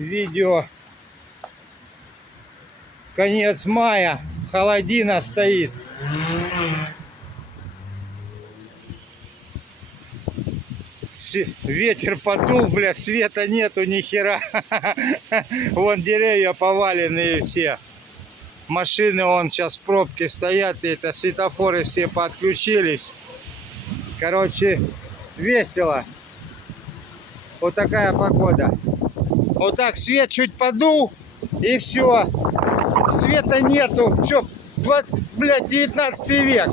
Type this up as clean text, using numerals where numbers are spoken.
видео. Конец мая, холодина стоит. Ветер подул, бля, света нету ни хера. Вон деревья поваленные все. Машины вон сейчас в пробке стоят, и это светофоры все подключились. Короче, весело. Вот такая погода. Вот так свет чуть подул, и все. Света нету. Все, 19 век.